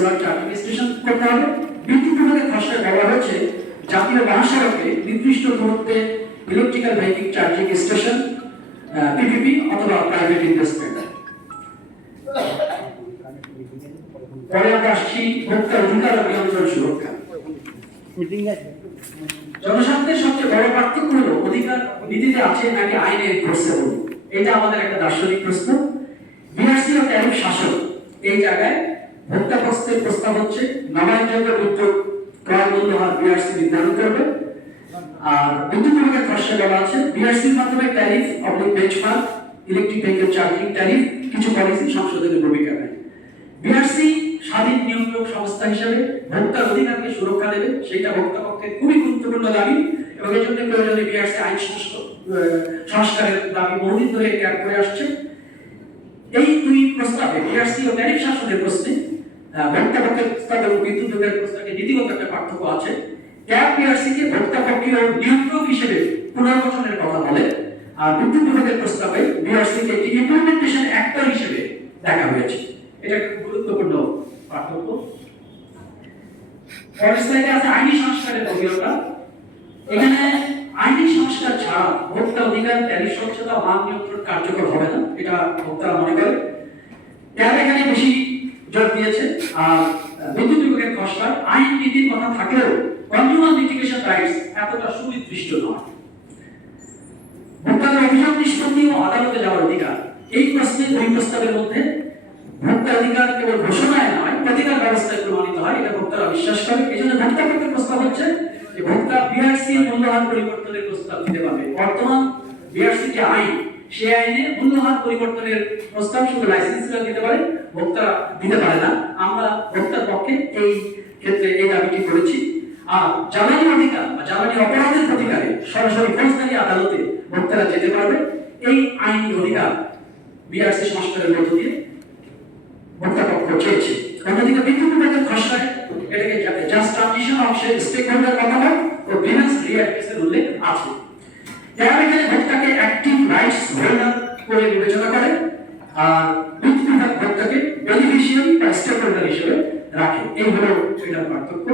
Solar charging station করতে হবে। বিদ্যুৎ বিভাগের খসড়ায় বলা হয়েছে জাতীয় মহাসড়কে নির্দিষ্ট দূরত্বে electrical vehicle charging station PPP অথবা প্রাইভেট ইনভেস্টমেন্ট। পরে আমরা আসছি ভোক্তার অধিকার ও নিয়ন্ত্রণ সুরক্ষা। জনস্বার্থের সবচেয়ে বড় পার্থক্য হলো অধিকার নীতিতে আছে নাকি আইনে করছে বলে। এটা আমাদের একটা দার্শনিক প্রশ্ন। বিআরসি ও ট্যারিফ শাসন এই জায়গায় ভোক্তা প্রস্তাবের প্রস্তাব হচ্ছে নবায়নযোগ্য বিদ্যুৎ ক্রয় মূল্য হার বিআরসি নির্ধারণ করবে। আর বিদ্যুৎ বিভাগের খসড়া বলা আছে বিআরসির মাধ্যমে tariff oblique benchmark electric vehicle charging tariff কিছু পলিসি সংশোধনের ভূমিকা নেয়। বিআরসি স্বাধীন নিয়ন্ত্রক সংস্থা হিসেবে ভোক্তার অধিকারকে সুরক্ষা দেবে, সেটা ভোক্তা পক্ষের খুবই গুরুত্বপূর্ণ দাবি এবং এর জন্য প্রয়োজনে বিআরসি আইন সংস্কারের দাবি বহুদিন ধরে ক্যাপ করে আসছে। এই দুই প্রস্তাবে বিআরসি ও ট্যারিফ শাসনের প্রশ্নে ভোক্তা পক্ষের প্রস্তাব এবং বিদ্যুৎ বিভাগের প্রস্তাবে নীতিগত একটা পার্থক্য আছে। ক্যাপ বিআরসি কে ভোক্তা পক্ষীয় নিয়ন্ত্রক হিসেবে পুনর্গঠনের কথা বলে, আর বিদ্যুৎ বিভাগের প্রস্তাবে বিআরসি কে একটি ইমপ্লিমেন্টেশন অ্যাক্টর হিসেবে দেখা হয়েছে। এটা একটা গুরুত্বপূর্ণ পার্থক্য। পরের স্লাইডে আছে আইনি সংস্কারের গভীরতা। এখানে আইনি সংস্কার ছাড়া ভোক্তা অধিকার ট্যারিফ স্বচ্ছতা মান নিয়ন্ত্রণ কার্যকর হবে না, এটা ভোক্তারা মনে করে। ট্যাব এখানে বেশি জোর দিয়েছে। আর বিদ্যুৎ বিভাগের খসড়ায় আইন নীতির কথা থাকলেও কনজিউমার লিটিগেশন রাইটস এতটা সুনির্দিষ্ট নয়। ভোক্তাদের অভিযোগ নিষ্পত্তি ও আদালতে যাওয়ার অধিকার, এই প্রশ্নে দুই প্রস্তাবের মধ্যে ভোক্তার অধিকার কেবল ঘোষণায় নয় প্রতিকার ব্যবস্থায় প্রমাণিত হয়, এটা ভোক্তারা বিশ্বাস করে। এই জন্য ভোক্তা পক্ষের প্রস্তাব হচ্ছে যে ভোক্তা বিআরসি মূল্যহার পরিবর্তনের প্রস্তাব দিতে পারবে। বর্তমান বিআরসি যে আইন, সেই আইনে মূল্যহার পরিবর্তনের প্রস্তাব শুধু লাইসেন্সিরা দিতে পারে, ভোক্তারা দিতে পারে না। আমরা ভোক্তার পক্ষে এই ক্ষেত্রে এই দাবিটি করেছি। আর জ্বালানি অধিকার বা জ্বালানি অপরাধের প্রতিকারে সরাসরি ফৌজদারি আদালতে ভোক্তারা যেতে পারবে। এই আইনি অধিকার বিআরসি সংস্কারের মধ্য দিয়ে ভোক্তা পক্ষ চেয়েছে। অন্যদিকে বিদ্যুৎ বিভাগের খসড়ায় এটাকে just transition of stakeholder মতামত ও গ্রিভেন্স রিঅ্যাড্রেসের উল্লেখ আছে। ট্যাব এখানে ভোক্তাকে অ্যাক্টিভ রাইটস হোল্ডার করে বিবেচনা করে, আর বিদ্যুৎ বিভাগ ভোক্তাকে বেনিফিশিয়ারি বা স্টেক হোল্ডার হিসেবে রাখে। এই হলো এটার পার্থক্য।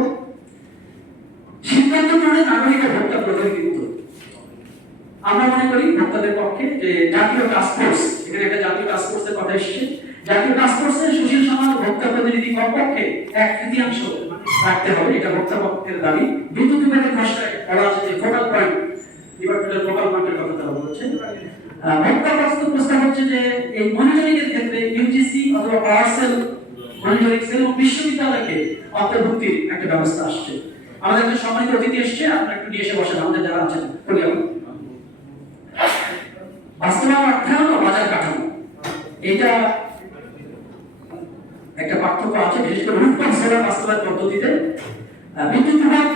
সিদ্ধান্ত গ্রহণে নাগরিকের ভোক্তা প্রতিনিধিত্ব, আমরা মনে করি ভোক্তাদের পক্ষে যে জাতীয় টাস্ক ফোর্স, এখানে একটা জাতীয় টাস্ক ফোর্সের কথা এসেছে। জাতীয় টাস্ক ফোর্সের সুশীল সমাজ ভোক্তা প্রতিনিধি কমপক্ষে 1/3 রাখতে হবে, এটা ভোক্তা পক্ষের দাবি। বিদ্যুৎ বিভাগের খসড়ায় বলা আছে যে ফোকাল পয়েন্ট, ডিপার্টমেন্টাল ফোকাল পয়েন্টের কথা তারা বলছে। ভোক্তা প্রস্তাব হচ্ছে যে এই মনিটরিং এর ক্ষেত্রে ইউজিসি অথবা পাওয়ারসেল মনিটরিং সেল এবং বিশ্ববিদ্যালয়কে অন্তর্ভুক্তির একটা ব্যবস্থা আসছে। আমাদের একটা সম্মানিত অতিথি এসেছে, আপনারা একটু নিয়ে এসে বসেন, আমাদের যারা আছেন বলি। বাস্তবায়ন অর্থায়ন ও বাজার কাঠামো, এটা একটা পার্থক্য আছে, বিশেষ করে রুটকম সোলার বাস্তবায়ন পদ্ধতিতে। বিদ্যুৎ বিভাগ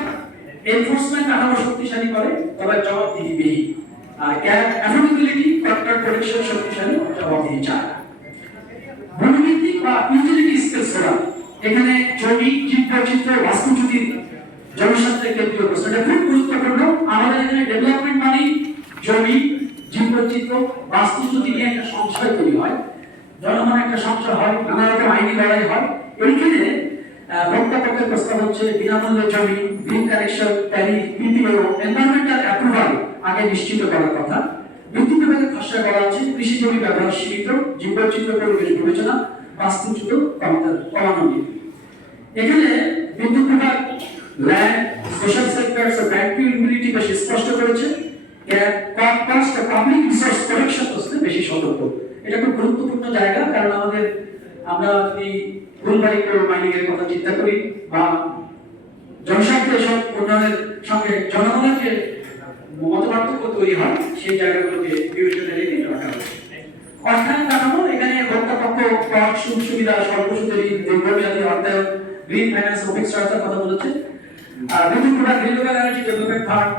এনফোর্সমেন্ট কাঠামো শক্তিশালী করে, তবে জবাবদিহিবিহীন। আর ক্যাব অ্যাফোর্ডেবিলিটি ফ্যাক্টর প্রোটেকশন শক্তিশালী, জবাবদিহি চায়। ভূমিভিত্তিক বা ইউটিলিটি স্কেল সোলার, এখানে জমি জীববৈচিত্র্য বাস্তুচ্যুতির জনস্বার্থের কেন্দ্রীয় প্রশ্ন, এটা খুব গুরুত্বপূর্ণ। আমাদের এখানে ডেভেলপমেন্ট মানে জমি জীববৈচিত্র্য বাস্তুচ্যুতি নিয়ে একটা সংশয় তৈরি হয়, জনমনে একটা সংশয় হয়, নানা রকম আইনি লড়াই হয়। এইখানে ভোক্তা পক্ষের প্রস্তাব হচ্ছে বিনামূল্যে জমি, green connection, tariff, পিপিও, environmental approval আগে নিশ্চিত করার কথা। বিদ্যুৎ বিভাগের খসড়ায় বলা আছে কৃষি জমি ব্যবহার সীমিত, জীববৈচিত্র্য পরিবেশ বিবেচনা, বাস্তুচ্যুত কমানোর নীতি। এখানে বিদ্যুৎ বিভাগ ল্যান্ড, সোশ্যাল সেক্টরস ও ব্যাংক ইউটিলিটি বেশি স্পষ্ট করেছে। কস্ট ও পাবলিক রিসোর্স প্রোটেকশন প্রশ্নে বেশি সতর্ক। এটা খুব গুরুত্বপূর্ণ জায়গা, কারণ আমরা যদি ফুলবাড়ি কোল মাইনিং এর কথা চিন্তা করি বা জনস্বার্থে এসব উন্নয়নের সঙ্গে জনগণের যে মতপার্থক্য তৈরি হয়, সেই জায়গাগুলোকে বিবেচনায় রেখে রাখা হয়েছে। অর্থায়ন কাঠামো, এখানে ভোক্তা পক্ষ কর সুবিধা, স্বল্প সুদের ঋণ, দীর্ঘমেয়াদী অর্থায়ন, গ্রিন ফাইন্যান্স, ওপেক্স সহায়তার কথা বলেছে। আর বিদ্যুৎ বিভাগ renewable energy development fund,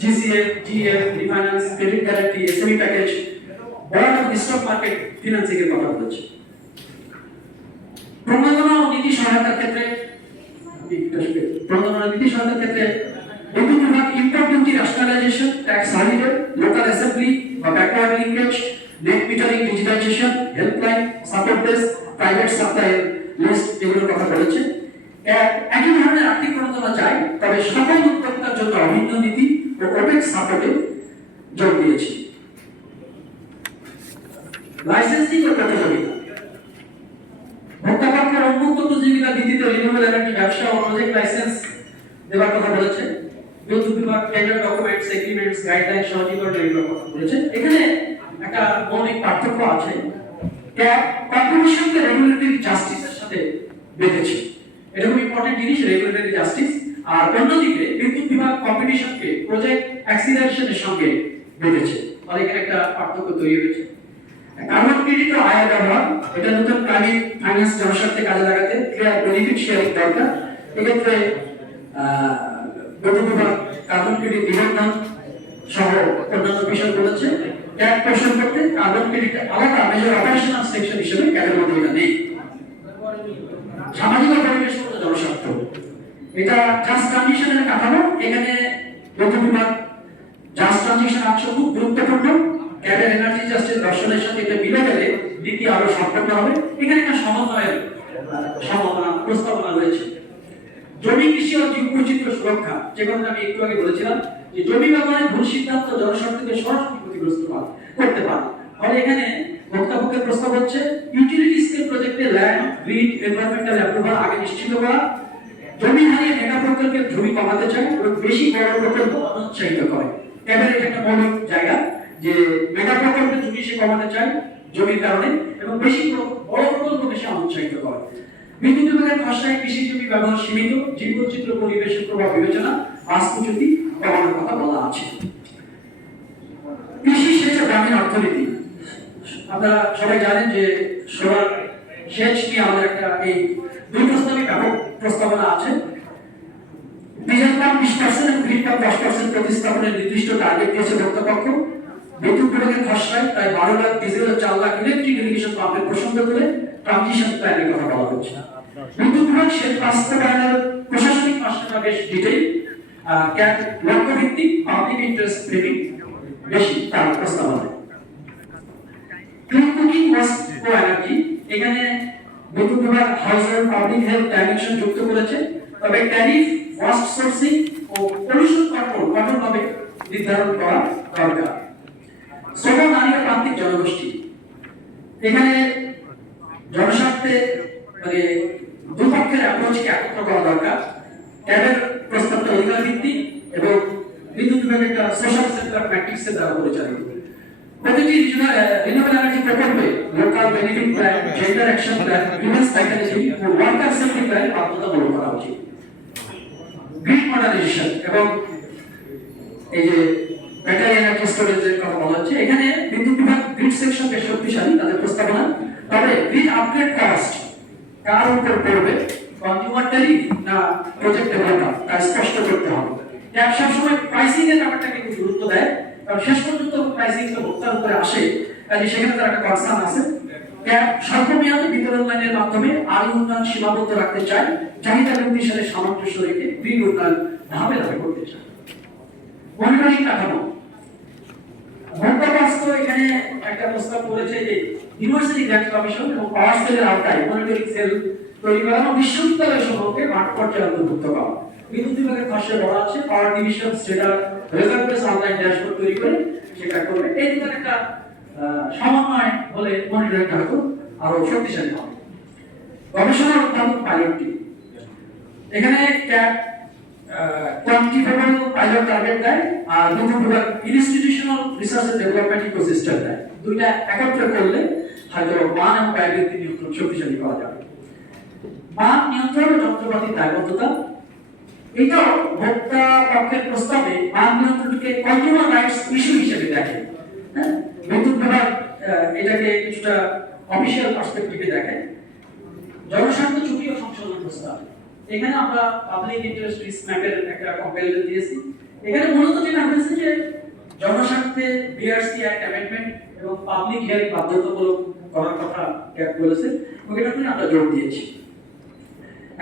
GCF, GF, refinance, credit guarantee, SME package, bond এবং স্টক মার্কেট ফিন্যান্সিং এর কথা বলেছে। প্রণোদনা ও নীতি সহায়তার ক্ষেত্রে বিদ্যুৎ বিভাগ import duty nationalisation, tax holiday, local assembly বা backward linkage, net metering digitisation, helpline, support desk, private supply list এগুলোর কথা বলেছে। একই ধরনের আর্থিক প্রণোদনা চাই, তবে সকল উদ্যোক্তার জন্য অভিন্ন নীতি ও ওপেক্স সাপোর্টে জোর দিয়েছি। লাইসেন্সিং ও প্রতিযোগিতা, ভোক্তাপক্ষের উন্মুক্ত প্রতিযোগিতা ভিত্তিতে রিনিউয়েবল এনার্জি ব্যবসা ও প্রজেক্ট লাইসেন্স দেওয়ার কথা বলেছে। বিদ্যুৎ বিভাগ টেন্ডার ডকুমেন্টস, এগ্রিমেন্টস, গাইডলাইন সহজীকরণ এগুলোর কথা বলেছে। এখানে একটা মৌলিক পার্থক্য আছে। কম্পিটিশনকে রেগুলেটরি জাস্টিসের সাথে বেঁধেছে, এটা খুব ইম্পর্টেন্ট জিনিস, রেগুলেটরি জাস্টিস। আর অন্যদিকে বিদ্যুৎ বিভাগ কম্পিটিশনকে প্রজেক্ট অ্যাক্সিলারেশনের সঙ্গে বেঁধেছে, ফলে এখানে একটা পার্থক্য তৈরি হয়েছে। কার্বন ক্রেডিট ও আয় ব্যবহার, এটা নতুন ক্লাইমেট ফাইন্যান্স জনস্বার্থে কাজে লাগাতে ক্লিয়ার বেনিফিট শেয়ারিং দরকার। এক্ষেত্রে বিদ্যুৎ বিভাগ কার্বন ক্রেডিট নিবন্ধন সহ অন্যান্য বিষয় বলেছে। ট্যাক্স পোষণ করতে কার্বন ক্রেডিট আলাদা মেজর অপারেশনাল সেকশন হিসেবে ক্যাডের মধ্যে এটা নেই। সামাজিক ও পরিবেশগত জনস্বার্থ, এটা জাস্ট ট্রানজিশনের কাঠামো। এখানে বিদ্যুৎ বিভাগ জাস্ট ট্রানজিশন অংশ খুব গুরুত্বপূর্ণ। ক্যাডের এনার্জি জাস্টের দর্শনের সাথে এটা মিলে গেলে নীতি আরো সম্পন্ন হবে। এখানে একটা সমন্বয়ের সম্ভাবনা প্রস্তাবনা রয়েছে। জমি কৃষি ও জীববৈচিত্র্য সুরক্ষা, যে কথাটা আমি একটু আগে বলেছিলাম, যে জমি ব্যবহারে ভুল সিদ্ধান্ত জনস্বার্থকে সরাসরি ক্ষতিগ্রস্ত করতে পারে। ফলে এখানে ভোক্তাপক্ষের প্রস্তাব হচ্ছে ইউটিলিটি স্কেল প্রজেক্টে ল্যান্ড, গ্রিড, এনভায়রনমেন্টাল অ্যাপ্রুভাল আগে নিশ্চিত করা, জমি হারিয়ে মেগা প্রকল্পের জমি কমাতে চায় এবং বেশি বড় প্রকল্প অনুৎসাহিত করে। এবারে এটা একটা মৌলিক জায়গা যে মেগা প্রকল্পের জমি সে কমাতে চায় জমির কারণে, এবং বেশি বড় প্রকল্পকে সে অনুৎসাহিত করে। বিদ্যুৎ বিভাগের খসড়ায় কৃষি জমি ব্যবহার সীমিত, জীববৈচিত্র্য পরিবেশের প্রভাব বিবেচনা, বাস্তুচ্যুতি কমানোর কথা বলা আছে। কৃষি সেচ ও গ্রামীণ অর্থনীতি, আপনারা সবাই জানেন যে সোলার সেচ নিয়ে আমাদের একটা এই দুই প্রস্তাবে ব্যাপক প্রস্তাবনা আছে। ডিজেল পাম্প 20% এবং গ্রিড পাম্প 10% প্রতিস্থাপনের নির্দিষ্ট টার্গেট দিয়েছে ভোক্তাপক্ষ। বিদ্যুৎ বিভাগের খসড়ায় প্রায় 12 লাখ ডিজেল ও 4 লাখ ইলেকট্রিক ইরিগেশন পাম্পের প্রসঙ্গ করে ট্রানজিশন প্ল্যানের কথা বলা হচ্ছে। বিদ্যুৎ বিভাগ সেচ বাস্তবায়নের প্রশাসনিক মাসটা বেশ ডিটেইল, লক্ষ্য ভিত্তিক, পাবলিক ইন্টারেস্ট প্রেমিক বেশি তার প্রস্তাবনা। ক্লিন কুকিং ওয়েস্ট ও এনার্জি, এখানে বিদ্যুৎ বিভাগ house hold public health dimension যুক্ত করেছে, তবে ট্যারিফ, ওয়াস্ট সোর্সিং ও পলিউশন কন্ট্রোল কঠোরভাবে নির্ধারণ করা দরকার। শ্রম, নারী ও প্রান্তিক জনগোষ্ঠী, এখানে জনস্বার্থে মানে দুপক্ষের অ্যাপ্রোচকে একত্র করা দরকার। ক্যাডের প্রস্তাবটা অধিকার ভিত্তিক এবং বিদ্যুৎ বিভাগের একটা সোশ্যাল সেক্টর ম্যাট্রিক্সের দ্বারা পরিচালিত। প্রতিটি রিনিউয়েবল এনার্জি প্রকল্পে local benefit plan, gender action plan, women's psychology ও ওয়ার্কার সেফটি প্ল্যান বাধ্যতামূলক করা উচিত। গ্রিড মডার্নাইজেশন এবং এই যে ব্যাটারি এনার্জি স্টোরেজের কথা বলা হচ্ছে, এখানে বিদ্যুৎ বিভাগ গ্রিড সেকশন বেশ শক্তিশালী তাদের প্রস্তাবনা। তবে গ্রিড আপগ্রেড কস্ট কার উপর পড়বে, কনজিউমার ট্যারিফ না প্রজেক্ট ডেভেলপার, তা স্পষ্ট করতে হবে। ট্যাব সবসময় প্রাইসিং এর ব্যাপারটাকে একটু গুরুত্ব দেয়, কারণ শেষ পর্যন্ত প্রাইসিং তো ভোক্তার উপরে আসে, কাজে সেখানে তার একটা কনসার্ন আছে। ট্যাব স্বল্পমেয়াদী বিতরণ লাইনের মাধ্যমে আয় উন্নয়ন সীমাবদ্ধ রাখতে চায়, চাহিদা বৃদ্ধির সাথে সামঞ্জস্য রেখে গ্রিড উন্নয়ন ধাপে ধাপে করতে চায়। মনিটরিং কাঠামো, ভোক্তাবাস্তব এখানে একটা প্রস্তাব করেছে যে ইউনিভার্সিটি গ্র্যান্ট কমিশন এবং পাওয়ার সেলের আওতায় মনিটরিং সেল তৈরি করা এবং বিশ্ববিদ্যালয় সমূহকে মাঠ পর্যায়ে অন্তর্ভুক্ত করা। বিদ্যুৎ বিভাগের খসড়া বলা আছে পাওয়ার ডিভিশন স্টেটার রেজাল্ট বেস অনলাইন ড্যাশবোর্ড তৈরি করে সেটা করবে। এই দুটার একটা সমন্বয় হলে মনিটরিংটা হয়তো আরো শক্তিশালী হবে। গবেষণা উদ্ভাবন পাইলট টিম, এখানে কোয়ান্টিফাইবল পাইলট টার্গেট দেয় আর বিদ্যুৎ বিভাগ institutional research and development ecosystem দেয়। দুইটা একত্রে করলে হয়তো মান এবং ব্যয়বৃদ্ধি নিয়ন্ত্রণ শক্তিশালী করা যাবে। মান নিয়ন্ত্রণ ও যন্ত্রপাতির দায়বদ্ধতা, এটাও ভোক্তা পক্ষের প্রস্তাবে মান নিয়ন্ত্রণকে কনজিউমার রাইটস ইস্যু হিসেবে দেখে। বিদ্যুৎ বিভাগ এটাকে কিছুটা অফিসিয়াল পার্সপেক্টিভে দেখে। জনস্বার্থ চুক্তি ও সংশোধন প্রস্তাব, এখানে আমরা পাবলিক ইন্টারেস্ট রিস্ক ম্যাপের একটা কম্পারিজন দিয়েছি। এখানে মূলত যেটা হয়েছে যে জনস্বার্থে বিআরসি অ্যাক্ট অ্যামেন্ডমেন্ট এবং পাবলিক হিয়ারিং বাধ্যতামূলক করার কথা ক্যাপ বলেছে, ওইটা নিয়ে আমরা জোর দিয়েছি।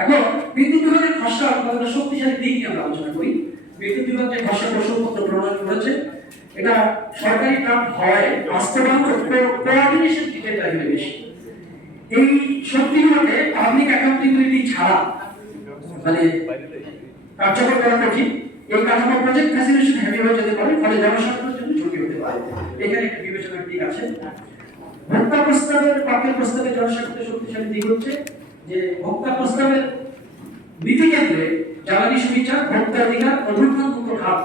এখন বিদ্যুৎ বিভাগের খসড়া কতটা শক্তিশালী দিক নিয়ে আমরা আলোচনা করি। বিদ্যুৎ বিভাগ যে খসড়া প্রসঙ্গপত্র প্রণয়ন করেছে, এটা সরকারি ড্রাফট হয় বাস্তবায়ন ও কোঅর্ডিনেশন দিকে চাইবে বেশি। এই শক্তিগুলোকে পাবলিক অ্যাকাউন্টেবিলিটি ছাড়া মানে কার্যকর করা কঠিন। এই কাঠামো প্রজেক্ট ফ্যাসিলিটেশন হেভি হয়ে যেতে পারে, ফলে জনসাধারণের জন্য ঝুঁকি হতে পারে। এখানে একটা বিবেচনার দিক আছে। ভোক্তা প্রস্তাবের পাকের প্রস্তাবে জনস্বার্থে শক্তিশালী দিক হচ্ছে যে ভোক্তা প্রস্তাবের নীতি কেন্দ্রে জ্বালানি সুবিচার, ভোক্তা অধিকার, অভ্যুত্থানমুক্ত খাত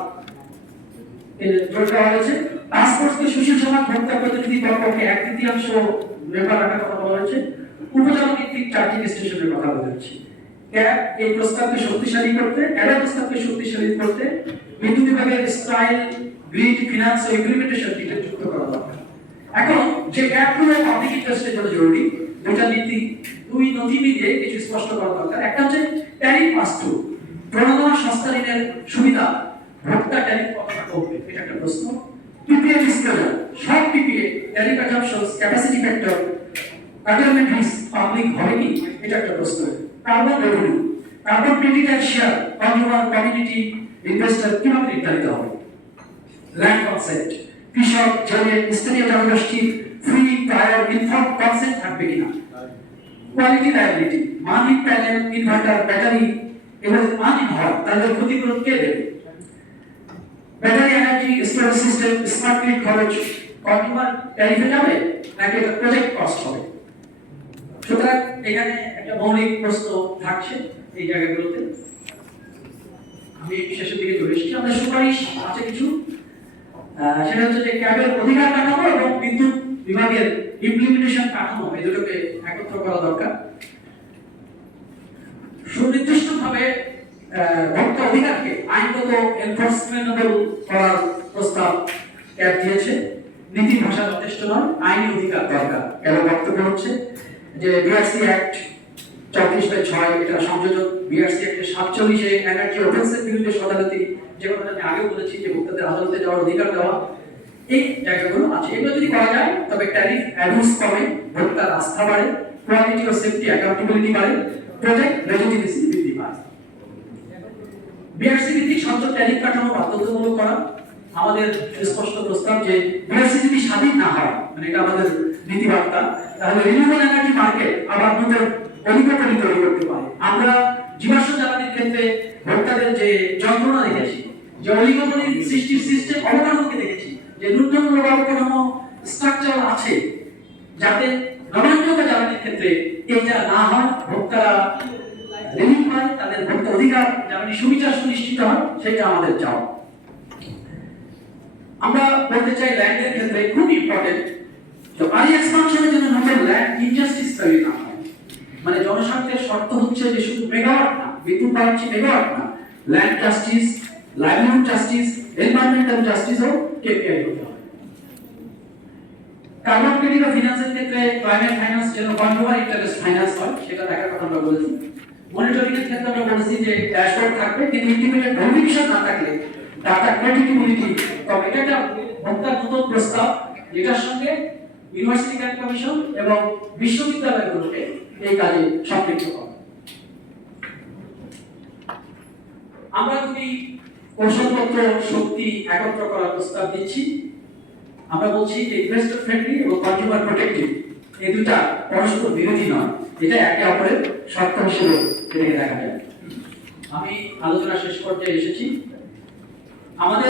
জোর দেওয়া হয়েছে। টাস্কফোর্সকে সুশীল সমাজ ভোক্তা প্রতিনিধি পক্ষে 1/3 মেম্বার রাখার কথা বলা হয়েছে। উপজেলা ভিত্তিক চার্জিং স্টেশনের কথা বলা হয়েছে। ক্যাব এই প্রস্তাবকে শক্তিশালী করতে, ক্যাডার প্রস্তাবকে শক্তিশালী করতে বিদ্যুৎ বিভাগের স্টাইল, গ্রিড, ফিনান্স ও ইমপ্লিমেন্টেশন টিকে যুক্ত করা দরকার। এখন যে ক্যাবগুলো পাবলিক ইন্টারেস্টের জন্য জরুরি, দুই নথি মিলিয়ে কিছু স্পষ্ট করা দরকার। একটা হচ্ছে ট্যারিফ পাস থ্রু, প্রণোদনা সস্তা ঋণের সুবিধা ভোক্তা ট্যারিফ কতটা কমবে, এটা একটা প্রশ্ন। পিপিএ ডিসক্লোজার, সব PPA tariff assumptions, capacity factor, curtailment risk public হবে কি, এটা একটা প্রশ্ন। কার্বন রেভিনিউ, কার্বন ক্রেডিটের শেয়ার কনজিউমার, কমিউনিটি, ইনভেস্টর কিভাবে নির্ধারিত হবে। ল্যান্ড কনসেন্ট, কৃষক, জেলে, স্থানীয় জনগোষ্ঠীর ফ্রি প্রায়র ইনফর্ম কনসেন্ট থাকবে কিনা। কোয়ালিটি লায়াবিলিটি, মানবিক প্যানেল, ইনভার্টার, ব্যাটারি এগুলো মানবিক হয়, তাদের ক্ষতিপূরণ কে দেবে। Battery energy storage system, smart grid খরচ কনজিউমার ট্যারিফে যাবে নাকি এটা প্রজেক্ট কস্ট হবে। সুতরাং এখানে একটা মৌলিক প্রশ্ন থাকছে এই জায়গাগুলোতে। আমি শেষের দিকে চলে এসেছি। আমাদের সুপারিশ আছে কিছু, সেটা হচ্ছে যে ক্যাবের অধিকার কাঠামো এবং বিদ্যুৎ বিভাগের ইমপ্লিমেন্টেশন কাঠামো এই দুটোকে একত্র করা দরকার। সুনির্দিষ্টভাবে ভোক্তা অধিকারকে আইনগত এনফোর্সমেন্টেবল করার প্রস্তাব ক্যাব দিয়েছে। নীতি ভাষা যথেষ্ট নয়, আইনি অধিকার দরকার। ক্যাবের বক্তব্য হচ্ছে যে বিআরসি অ্যাক্ট 34/6 এটা সংযোজন, বিআরসি অ্যাক্টের 47 এনার্জি অফেন্সের বিরুদ্ধে আদালতে, যে কথাটা আমি আগে বলেছি যে ভোক্তাদের আদালতে যাওয়ার অধিকার দেওয়া, এই জায়গাগুলো আছে। এগুলো যদি করা যায় তবে ট্যারিফ অ্যাবিউজ কমে, ভোক্তার আস্থা বাড়ে, কোয়ালিটি ও সেফটি অ্যাকাউন্টেবিলিটি বাড়ে, প্রজেক্ট লেজিটিমেসি বৃদ্ধি পায়। বিআরসি ভিত্তিক স্বচ্ছ ট্যারিফ কাঠামো বাধ্যতামূলক করা আমাদের স্পষ্ট প্রস্তাব যে বিআরসি যদি স্বাধীন না হয়, মানে এটা আমাদের নীতিবার্তা, তাহলে রিনিউয়েবল এনার্জি মার্কেট আবার নতুন অলিগোপলি তৈরি করতে পারে। আমরা জীবাশ্ম জ্বালানির ক্ষেত্রে ভোক্তাদের যে যন্ত্রণা দেখেছি, যে অলিগোপলির সৃষ্টির সিস্টেম অবকাঠামোকে দেখেছি, যে ন্যূনতম অবকাঠামো স্ট্রাকচার আছে, যাতে নবায়নযোগ্য জ্বালানির ক্ষেত্রে এটা না হয়, ভোক্তারা রিলিফ পায়, তাদের ভোক্তা অধিকার জ্বালানি সুবিচার সুনিশ্চিত হয়, সেটা আমাদের চাওয়া। আমরা বলতে চাই ল্যান্ডের ক্ষেত্রে খুব ইম্পর্টেন্ট, যে আই এক্সপানশনের জন্য নতুন ল্যান্ড ইনজাস্টিস তৈরি না হয়। মানে জনস্বার্থের শর্ত হচ্ছে যে শুধু মেগাওয়াট না, বিদ্যুৎ পাচ্ছি মেগাওয়াট না, land justice, livelihood justice, environmental জাস্টিসও কেপিআই হতে হবে। কার্বন ক্রেডিট ও ফিনান্সের ক্ষেত্রে ক্লাইমেট ফাইন্যান্স যেন কনজিউমার ইন্টারেস্ট ফাইন্যান্স হয়, সেটা দেখার কথা আমরা বলেছি। মনিটরিং এর ক্ষেত্রে আমরা বলেছি যে ড্যাশবোর্ড থাকবে, কিন্তু ইন্ডিপেন্ডেন্ট ভেরিফিকেশন না থাকলে ডাটা ক্রেডিবিলিটি, তবে এটা একটা ভোক্তার নতুন প্রস্তাব, যেটার সঙ্গে ইউনিভার্সিটি গ্র্যান্ট কমিশন এবং বিশ্ববিদ্যালয়গুলোকে এই কাজে সম্পৃক্ত করা। আমরা যদি কৌশলপত্র শক্তি একত্র করার প্রস্তাব দিচ্ছি, আমরা বলছি যে ইনভেস্টর ফ্রেন্ডলি এবং কনজিউমার প্রোটেক্টিভ এই দুটা পরস্পর বিরোধী নয়, এটা একে অপরের শর্ত হিসেবে দেখা যায়। আমি আলোচনা শেষ পর্যায়ে এসেছি। আমাদের